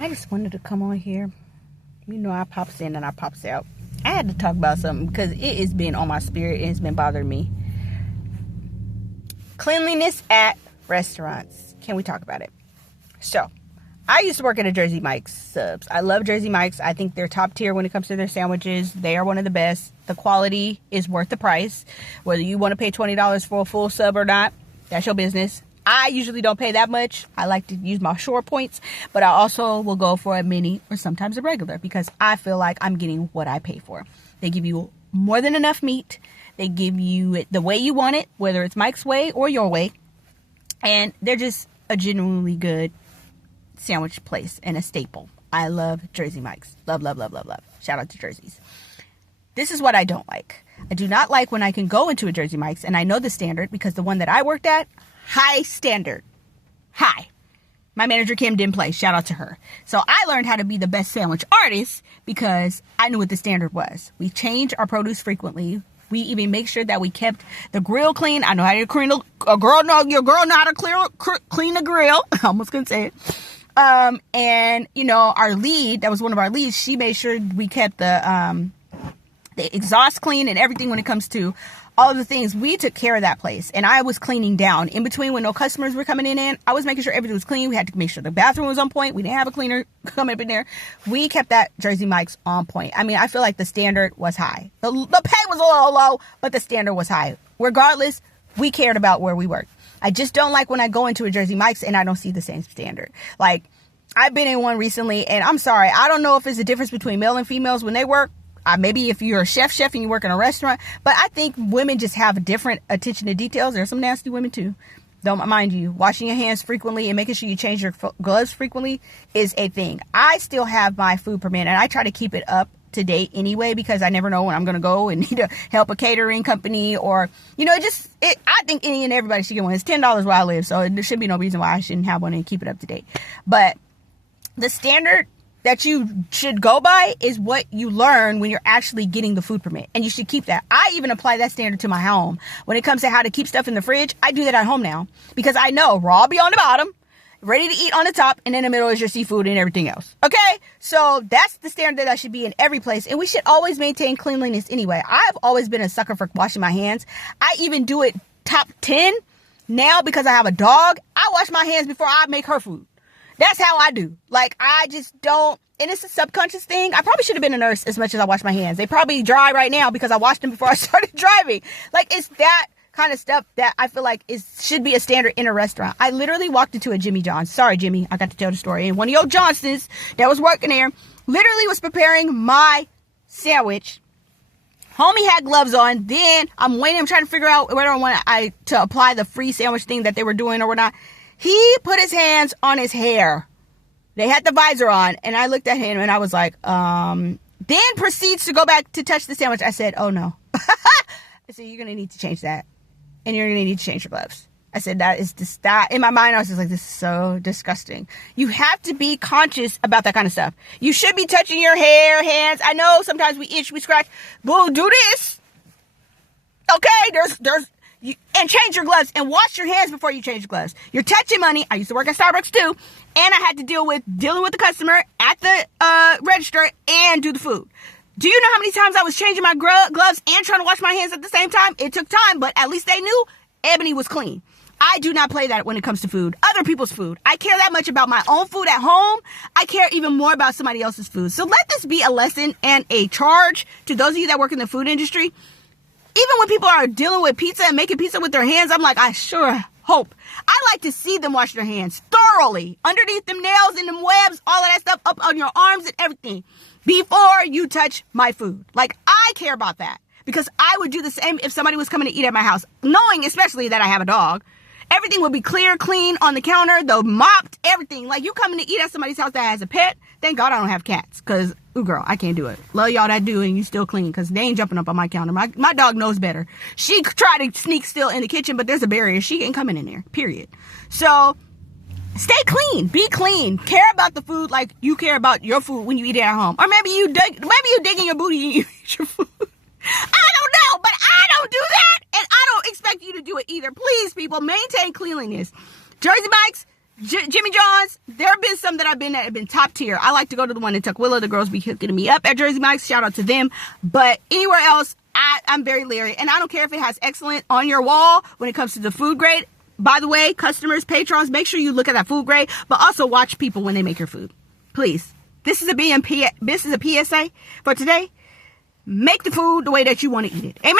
I just wanted to come on here. You know, I pops in and I pops out. I had to talk about something because it has been on my spirit and it's been bothering me. Cleanliness at restaurants. Can we talk about it? So, I used to work at a Jersey Mike's Subs. I love Jersey Mike's. I think they're top tier when it comes to their sandwiches. They are one of the best. The quality is worth the price. Whether you want to pay $20 for a full sub or not, that's your business. I usually don't pay that much. I like to use my short points, but I also will go for a mini or sometimes a regular because I feel like I'm getting what I pay for. They give you more than enough meat. They give you it the way you want it, whether it's Mike's way or your way. And they're just a genuinely good sandwich place and a staple. I love Jersey Mike's. Love, love, love, love, love. Shout out to Jerseys. This is what I don't like. I do not like when I can go into a Jersey Mike's and I know the standard because the one that I worked at, high standard. High. My manager Kim didn't play. Shout out to her. So I learned how to be the best sandwich artist because I knew what the standard was. We change our produce frequently. We even make sure that we kept the grill clean. I know how to clean your girl know how to clean the grill. I almost couldn't say it. And you know, our lead, that was one of our leads, she made sure we kept the exhaust clean and everything when it comes to all of the things. We took care of that place. And I was cleaning down. In between when no customers were coming in, I was making sure everything was clean. We had to make sure the bathroom was on point. We didn't have a cleaner coming up in there. We kept that Jersey Mike's on point. I mean, I feel like the standard was high. The pay was a little low, but the standard was high. Regardless, we cared about where we worked. I just don't like when I go into a Jersey Mike's and I don't see the same standard. Like, I've been in one recently, and I'm sorry, I don't know if there's a difference between male and females when they work. Maybe if you're a chef and you work in a restaurant, but I think women just have a different attention to details. There's some nasty women too. Don't mind you. Washing your hands frequently and making sure you change your gloves frequently is a thing. I still have my food permit, and I try to keep it up to date anyway because I never know when I'm going to go and need to help a catering company or, you know, I think any and everybody should get one. It's $10 where I live, so there should be no reason why I shouldn't have one and keep it up to date. But the standard that you should go by is what you learn when you're actually getting the food permit. And you should keep that. I even apply that standard to my home. When it comes to how to keep stuff in the fridge, I do that at home now. Because I know raw be on the bottom, ready to eat on the top, and in the middle is your seafood and everything else. Okay? So that's the standard that should be in every place. And we should always maintain cleanliness anyway. I've always been a sucker for washing my hands. I even do it top 10 now because I have a dog. I wash my hands before I make her food. That's how I do. Like, I just don't, and it's a subconscious thing. I probably should have been a nurse as much as I wash my hands. They probably dry right now because I washed them before I started driving. Like, it's that kind of stuff that I feel like should be a standard in a restaurant. I literally walked into a Jimmy John's. Sorry, Jimmy, I got to tell the story. And one of your Johnsons that was working there literally was preparing my sandwich. Homie had gloves on. Then I'm waiting. I'm trying to figure out whether I want to apply the free sandwich thing that they were doing or not. He put his hands on his hair. They had the visor on, and I looked at him, and I was like, then proceeds to go back to touch the sandwich. I said, oh, no. I said, you're going to need to change that, and you're going to need to change your gloves. I said, that is just that. In my mind, I was just like, this is so disgusting. You have to be conscious about that kind of stuff. You should be touching your hair, hands. I know sometimes we itch, we scratch. Boo, do this. Okay, and change your gloves and wash your hands before you change your gloves. You're touching money. I used to work at Starbucks too. And I had to dealing with the customer at the register and do the food. Do you know how many times I was changing my gloves and trying to wash my hands at the same time? It took time, but at least they knew Ebony was clean. I do not play that when it comes to food. Other people's food. I care that much about my own food at home. I care even more about somebody else's food. So let this be a lesson and a charge to those of you that work in the food industry. Even when people are dealing with pizza and making pizza with their hands, I'm like, I sure hope. I like to see them wash their hands thoroughly. Underneath them nails and them webs, all of that stuff up on your arms and everything. Before you touch my food. Like, I care about that. Because I would do the same if somebody was coming to eat at my house. Knowing especially that I have a dog. Everything would be clear, clean on the counter, the mopped, everything. Like, you coming to eat at somebody's house that has a pet, thank God I don't have cats. Because, ooh, girl, I can't do it. Love y'all that do, and you still clean. Because they ain't jumping up on my counter. My dog knows better. She tried to sneak still in the kitchen, but there's a barrier. She ain't coming in there, period. So, stay clean. Be clean. Care about the food like you care about your food when you eat it at home. Or maybe you dig in your booty and you eat your food. I don't know, but I don't do that, and I don't expect you to do it either. Please, people, maintain cleanliness. Jersey Mike's, Jimmy John's, There have been some that I've been at have been top tier. I like to go to the one in Tukwila. The girls be hooking me up at Jersey Mike's. Shout out to them. But anywhere else, I'm very leery. And I don't care if it has excellent on your wall when it comes to the food grade. By the way, customers, patrons, make sure you look at that food grade, but also watch people when they make your food. Please. This is a PSA for today. Make the food the way that you want to eat it. Amen?